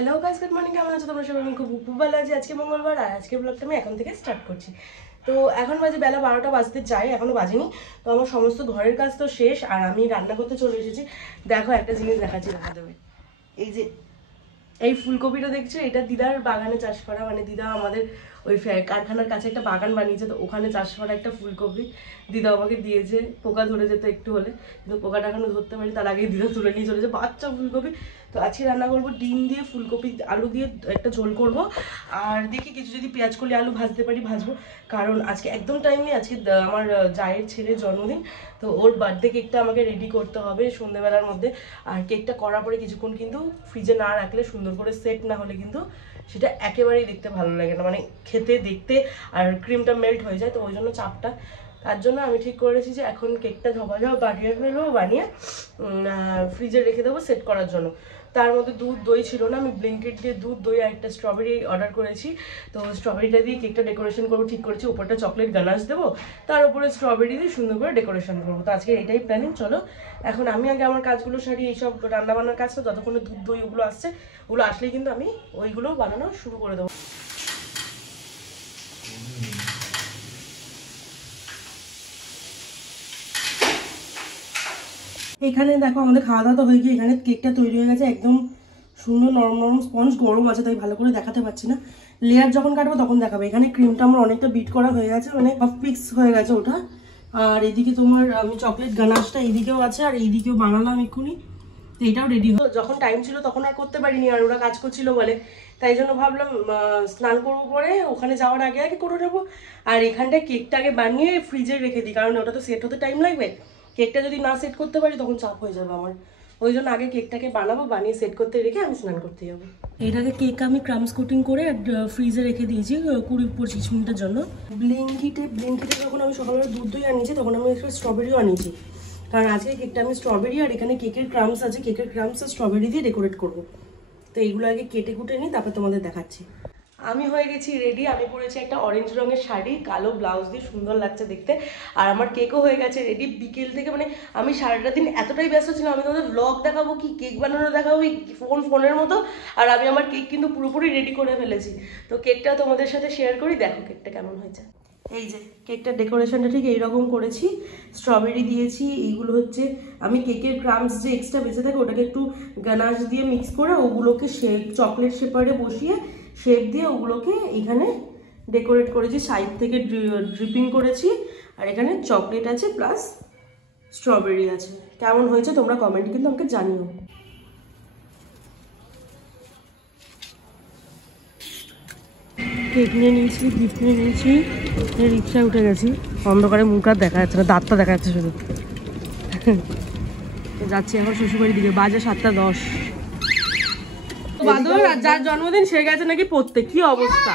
Hello guys, good morning. কেমন আছো তোমরা সবাই? আমি খুব ভালো আছি। আজকে মঙ্গলবার আর আজকের ব্লগটা আমি এখন থেকে স্টার্ট করছি। তো এখন বাজে বেলা 12টা বাজতে চাই, এখনো বাজেনি। তো আমার সমস্ত ঘরের কাজ তো শেষ আর আমি রান্না করতে চলে এসেছি। দেখো একটা জিনিস দেখাচ্ছি, দেখা দেবে। এই যে এই ফুলকপিটা দেখছো, এটা দিদার বাগানে চাষ করা, মানে দিদা আমাদের ওই কারখানার কাছে একটা বাগান বানিয়েছে, তো ওখানে চাষ করা একটা ফুলকপি দিদা আমাকে দিয়েছে। পোকা ধরে যেত একটু হলে, কিন্তু পোকাটা এখনো ধরতে পারি, তার আগেই দিদা তুলে নিয়ে চলেছে বাচ্চা ফুলকপি। তো আজকে রান্না করবো ডিম দিয়ে, ফুলকপি আলু দিয়ে একটা ঝোল করব। আর দেখি কিছু যদি পেঁয়াজ কলি আলু ভাজতে পারি ভাজবো, কারণ আজকে একদম টাইম নেই। আজকে আমার জায়ের ছেলের জন্মদিন, তো ওর বার্থডে কেকটা আমাকে রেডি করতে হবে সন্ধ্যেবেলার মধ্যে। আর কেকটা করার পরে কিছুক্ষণ কিন্তু ফ্রিজে না রাখলে, সুন্দর করে সেট না হলে কিন্তু সেটা একেবারেই দেখতে ভালো লাগে না, মানে খেতে দেখতে আর ক্রিমটা মেল্ট হয়ে যায়। তো ওই জন্য চাপটা, তার জন্য আমি ঠিক করেছি যে এখন কেকটা ঝপাঝপ বানিয়ে ফেলবো, বানিয়ে ফ্রিজে রেখে দেবো সেট করার জন্য। তার মধ্যে দুধ দই ছিল না, আমি ব্লিঙ্কিট দিয়ে দুধ দই আর একটা স্ট্রবেরি অর্ডার করেছি। তো স্ট্রবেরিটা দিয়ে কেকটা ডেকোরেশন করবো ঠিক করেছি, উপরটা চকলেট গানাশ দেবো, তার উপরে স্ট্রবেরি দিয়ে সুন্দর করে ডেকোরেশন করবো। তো আজকে এটাই প্ল্যানিং। চলো এখন আমি আগে আমার কাজগুলো সারি, এইসব রান্নাবান্নার কাজটা যতক্ষণে দুধ দই ওগুলো আসছে, ওগুলো আসলেই কিন্তু আমি ওইগুলো বানানো শুরু করে দেবো। এখানে দেখো আমাদের খাওয়া দাওয়া তো হয়ে গিয়ে এখানে কেকটা তৈরি হয়ে গেছে, একদম সুন্দর নরম নরম স্পঞ্জ। গরম আছে তাই ভালো করে দেখাতে পারছি না, লেয়ার যখন কাটবো তখন দেখাবে। এখানে ক্রিমটা আমার অনেকটা বিট করা হয়ে গেছে, মানে হাফ পিক্স হয়ে গেছে ওটা। আর এদিকে তোমার আমি চকলেট গানাশটা এইদিকেও আছে, আর এইদিকেও বানালাম এক্ষুনি, তো এটাও রেডি হলো। যখন টাইম ছিল তখন আর করতে পারিনি, আর ওরা কাজ করছিল বলে, তাই জন্য ভাবলাম স্নান করবো পরে ওখানে যাওয়ার আগে আগে করে নেবো। আর এখানটায় কেকটা আগে বানিয়ে ফ্রিজে রেখে দিই, কারণ ওটা তো সেট হতে টাইম লাগবে। কেকটা যদি না সেট করতে পারি তখন চাপ হয়ে যাবে আমার, ওই জন্য আগে কেকটাকে বানাবো, বানিয়ে সেট করতে রেখে আমি স্নান করতে যাবো। এটাকে কেক আমি ক্রামস কোটিং করে ফ্রিজে রেখে দিয়েছি 20-25 মিনিটের জন্য। ব্লিঙ্কিটে যখন আমি সকালবেলা দুধ দই আনিয়েছি, তখন আমি একটা স্ট্রবেরিও আনিয়েছি, কারণ আজকে কেকটা আমি স্ট্রবেরি আর এখানে কেকের ক্রামস আছে, কেকের ক্রামস আর স্ট্রবেরি দিয়ে ডেকোরেট করবো। তো এইগুলো আগে কেটে কুটে নিই, তারপর তোমাদের দেখাচ্ছি। আমি হয়ে গেছি রেডি। আমি পরেছি একটা অরেঞ্জ রঙের শাড়ি, কালো ব্লাউজ দিয়ে, সুন্দর লাগছে দেখতে। আর আমার কেকও হয়ে গেছে রেডি বিকেল থেকে, মানে আমি সারাটা দিন এতটাই ব্যস্ত ছিলাম, আমি তোমাদের ব্লগ দেখাবো কি কেক বানানো দেখাবো ফোনের মতো। আর আমি আমার কেক কিন্তু পুরোপুরি রেডি করে ফেলেছি। তো কেকটা তোমাদের সাথে শেয়ার করি, দেখো কেকটা কেমন হয়েছে। এই যে কেকটার ডেকোরেশনটা ঠিক এইরকম করেছি, স্ট্রবেরি দিয়েছি। এইগুলো হচ্ছে আমি কেকের ক্রামস যে এক্সট্রা বেঁচে থাকে ওটাকে একটু গানাশ দিয়ে মিক্স করে ওগুলোকে চকলেট শেপারে বসিয়ে শেপ দিয়ে ওগুলোকে এখানে ডেকোরেট করেছি, সাইড থেকে ড্রিপিং করেছি। আর এখানে চকলেট আছে প্লাস স্ট্রবেরি আছে। কেমন হয়েছে তোমরা কমেন্টে কিন্তু আমাকে জানিও। কেক নিয়ে নিয়েছি, গিফট নিয়ে নিয়েছি, রিক্সায় উঠে গেছি। অন্ধকারে মুখ আর দেখা যাচ্ছে না, দাঁতটা দেখা যাচ্ছে শুধু। যাচ্ছি এখন শ্বশুরবাড়ির দিকে, বাজে 7:10। বাদর আর যার জন্মদিন সে গেছে নাকি পড়তে, কি অবস্থা।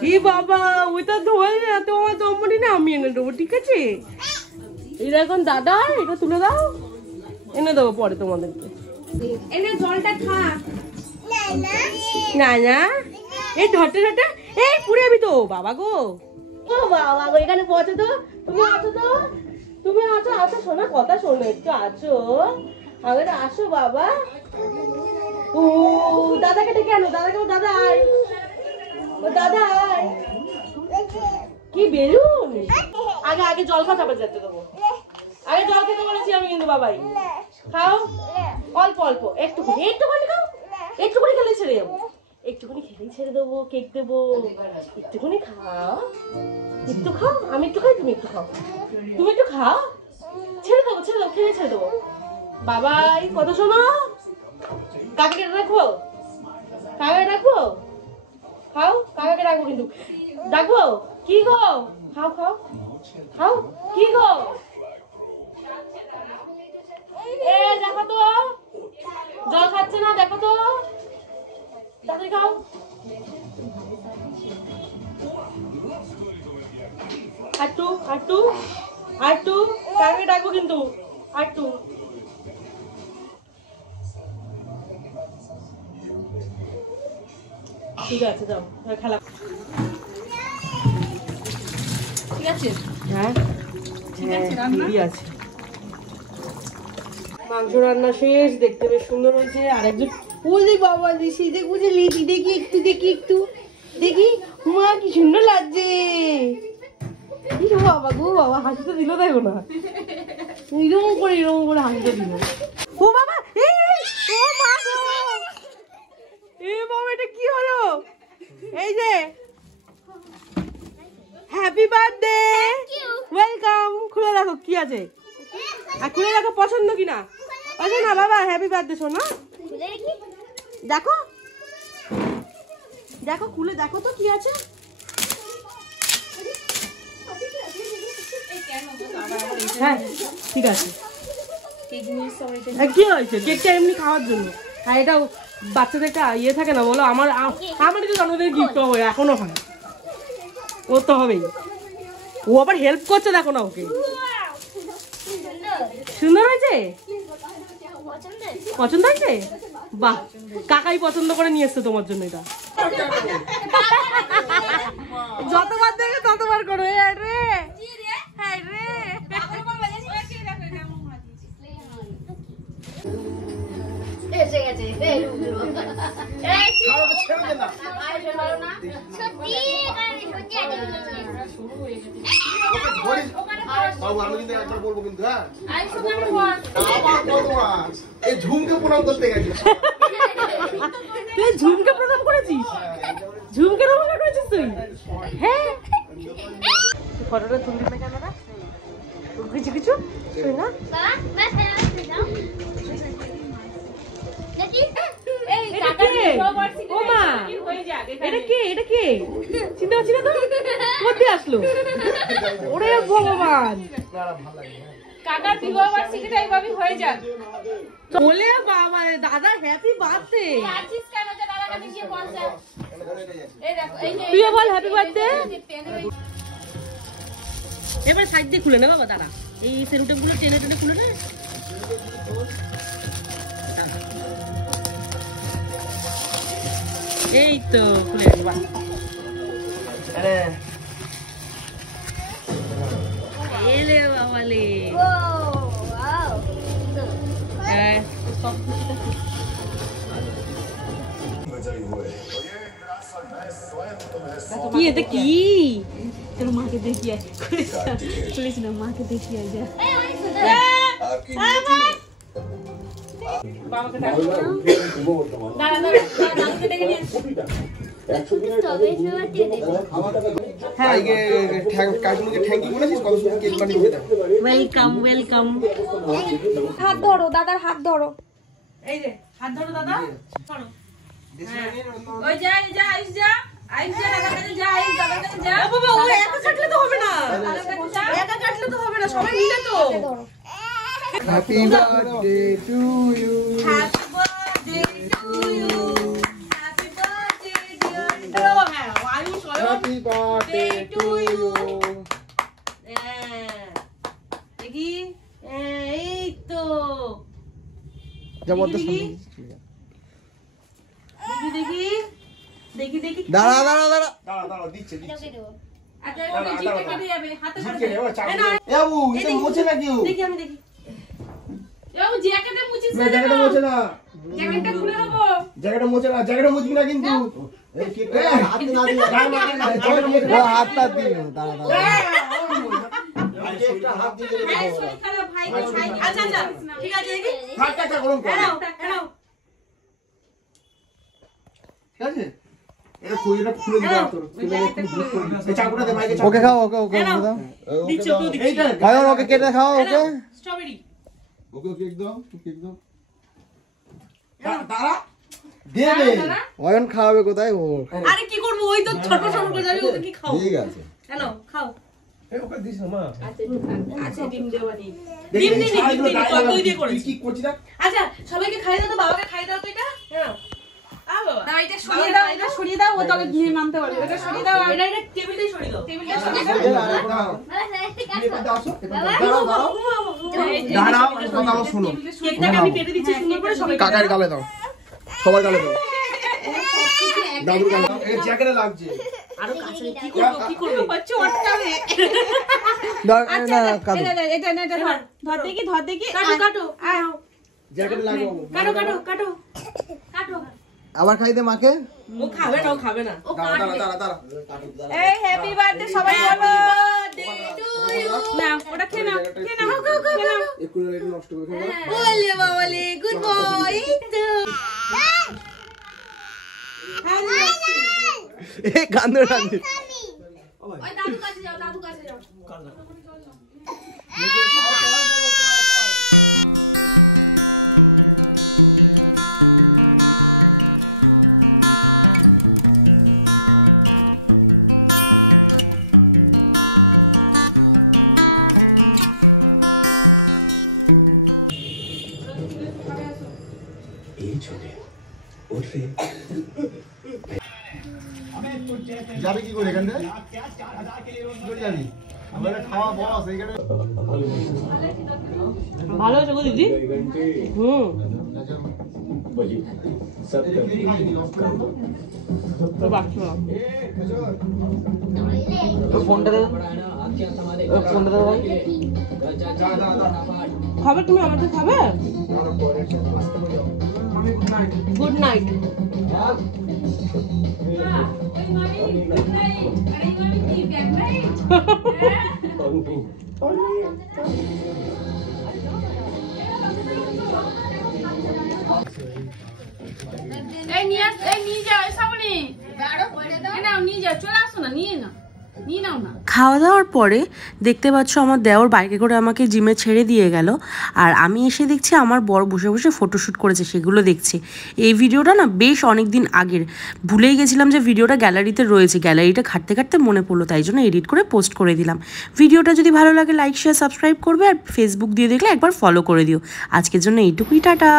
কি বাবা, ওইটা ধোয় না, তো আমার জন্মদিনে আমি এনে দেবো, ঠিক আছে? এটা এখন দাদা, এটা তুলে দাও, এনে দেবো পরে তোমাদেরকে। এনে জলটা খা। না না, এই ধরতে ধরতে এই পুড়ে যাবি তো বাবা গো। ও বাবা গো, এখানে পৌঁছে তো, তুমি আছো তো, তুমি আছো, আছো শোনা, কথা শোনো একটু, আছো আগে আসো বাবা। ও দাদাকে ডেকে আনো, দাদাকে, দাদা আয়, ও দাদা আয়। কি বেলুন, আগে আগে জল খাও তারপর যেতে দেবো। আগে জল খেতে বলেছি আমি কিন্তু বাবাই। খাও অল্প অল্প, একটুখানি একটুখানি খাও, একটুখানি খেলে ছেড়ে যাবো, একটুখানি খেলেই ছেড়ে দেবো, কেক দেবো, একটুখানি খাও, একটু খাও, আমি একটু খাই, তুমি একটু খাও, তুমি একটু খাও, ছেড়ে দেবো খেলে ছেড়ে দেবো। বাবাই কথা শোনো, কাকে রাখবো, কাকে রাখবো, খাও, কাকাকে রাখবো কিন্তু, ডাকবো কি গো, খাও খাও খাও, কি গো, এ দেখো তো জল খাচ্ছে না, দেখো তো, তাড়াতাড়ি খাও। আটটু আটটু আটটু, কাকে ডাকবো কিন্তু, আটটু। ঠিক আছে যাও খেলা, ঠিক আছে? হ্যাঁ ঠিক আছে, আছে। মাংস রান্না শেষ, দেখতে বেশ সুন্দর হয়েছে। আর একজন ওলে বাবা সেজে গুজে লেটি, দেখি একটু দেখি মা কি সুন্দর লাগছে। বাবা গো বাবা, হাসিতে দিল দেখো না, এরকম করে হাসিতে দিল। ও বাবা, ও মা গো, বাবা এটা কি হলো? এই যে হ্যাপি বার্থডে, ওয়েলকাম। খুলে দেখো কি আছে, আর খুলে দেখো পছন্দ কিনা। আচ্ছা না বাবা, হ্যাপি বার্থডে শোনা, দেখো দেখো খুলে দেখো তো কি আছে। হ্যাঁ ঠিক আছে। কি হয়েছে? কেকটা এমনি খাওয়ার জন্য। হ্যাঁ এটা বাচ্চাদের একটা ইয়ে থাকে না বলো, আমারই তো জন্মদিনের গিফট হবে, এখনো হয়, ও তো হবেই। ও আবার হেল্প করছে, দেখো না ওকে। সুন্দর হয়েছে, পছন্দ হয়েছে? বাহ, কাকাই পছন্দ করে নিয়ে এসছে তোমার জন্য এটা। যতবার দেখে ততবার করো। ঝুমকে প্রণাম করতে গেছি। তুই ঝুমকে প্রণাম করেছিস? ঝুমকে প্রণাম করেছিস তুই? হ্যাঁ, ফটোটা তুলবি না ক্যামেরা কিছু তুই না। চিন্তা পাচ্ছি না তো, কোথায় আসলো? ওরে ভগবান, কাকার বিবাহ বার্ষিকীটা এইভাবে হয়ে যাক। বলে বাবা দাদা হ্যাপি বার্থডে। আছিস কেন যে দাদার কাছে গিয়ে বসে? এই দেখো, এই যে তুইও বল হ্যাপি বার্থডে। এবার সাইড দিয়ে খুলে না বাবা, দাঁড়া, এই সেলুটেপ গুলো টেনে খুলে না। এই তো খুলে গেল। এলে বাবালে, কি এটা কি? তোর মাকে দেখিয়ে পুলিশ না, মাকে দেখিয়ে যা। ওয়েলকাম। হাত ধরো, দাদার হাত ধরো। এই যে হাত ধরো দাদা, ধরো। ওই যা, এই যা, আইস যা, আইস যা, দাদার কাছে যা, আইস দাদার কাছে যা। ও বাবা, ও একা কাটলে তো হবে না, একা কাটলে তো হবে না, সবাই মিলে তো। Happy birthday to you, happy birthday to you, happy birthday dear. হ্যাঁ, Ayush happy birthday to you. দেখি, এই তো জবরদস্ত। দেখি। দাঁড়া দিচ্ছে। আচ্ছা, ওকে জিপে কেটে যাবে, হাতে কাটবে। বাবু এটা মোছে না কেউ। দেখি আমি দেখি। ও জ্যাকেটে মুছিস না, জ্যাকেটটা মোছে না, জ্যাকেটটা খুলে দেবো। জ্যাকেটটা মোছে না, জ্যাকেটটা মুছবি না কিন্তু। এই কি হাত না দিয়ে হাতটা দিও, দাঁড়া একটা হাত দিয়ে দে। এই শরীর খারাপ ভাই, আচ্ছা ঠিক আছে দেখি। হাতটা গরম কর, এনাও ঠিক আছে? এটা খুলে দিবা তোর, এই চাকুটা দে মাইকে চাকু। ওকে খাও, ওকে দাও। দিচ্ছি ওকে দিচ্ছি। এইটা খাও, ওকে কেটে খাও, ওকে স্ট্রবেরি। ওকে কেক দাও। দাঁড়া দেবে, অয়ন খাওয়াবে কোথায় ও? আরে কি করব, ওই তো ছোট করে যাবে, ওকে কি খাও? ঠিক আছে, হ্যালো খাও। ওকে দিস না মা। আচ্ছা ডিম দেওয়া নেই। ডিম তুই দিয়ে করেছিস। কি করছিস না? আচ্ছা সবাইকে খাইয়ে দাও তো, বাবাকে খাইয়ে দাও তো এটা। হ্যাঁ আ বাবা, না এটা সরিয়ে দাও, ও তবে ঘিরে নামতে পারবে। এটা সরিয়ে দাও, এটা টেবিলটাই সরিয়ে দাও। টেবিলটা সরিয়ে দাও। দাঁড়াও, শোনো, কেকটাকে আমি কেটে দিচ্ছি সুন্দর করে, সবাই কাকার গালে দাও, সবার গালে দাও, দাদুর গালে দাও। এই জ্যাকেটে লাগছে। আরো কাছে কি করবে বাচ্চা আটকাবে। এটা ধর দেখি কাটো জ্যাকেট লাগাবো কাটো কাটো কাটো কাটো আবার খাই দে মাকে ও খাবে না, ও খাবে না। এই হ্যাপি বার্থডে সবাই বলো না ওটা খেয়ে নাও খেয়ে নাও একটু নষ্ট করে খাও বলে বাবালে গুড বয় এই কান্দো কান্দো ওই দাদু কাছে যাও দাদু কাছে যাও যাবে কি করে এখান থেকে যাবি আমরা খাওয়া বস এইখানে ভালো আছে গো দিদি। খাবে তুমি আমাদের খাবে? Good night. এই নিয়ে যাও সামনে নাও নিয়ে যাও চলে আসো না নিয়ে নাও নিয়ে নাও না। খাওয়া দাওয়ার পরে দেখতে পাচ্ছ আমার দেওর বাইকে করে আমাকে জিমে ছেড়ে দিয়ে গেল, আর আমি এসে দেখছি আমার বর বসে বসে ফটোশ্যুট করেছে, সেগুলো দেখছি। এই ভিডিওটা না বেশ অনেক দিন আগের, ভুলেই গেছিলাম যে ভিডিওটা গ্যালারিতে রয়েছে, গ্যালারিটা ঘাঁটতে ঘাঁটতে মনে পড়লো, তাই জন্য এডিট করে পোস্ট করে দিলাম। ভিডিওটা যদি ভালো লাগে লাইক শেয়ার সাবস্ক্রাইব করবে, আর ফেসবুক দিয়ে দেখলে একবার ফলো করে দিও। আজকের জন্য এইটুকুই, টাটা।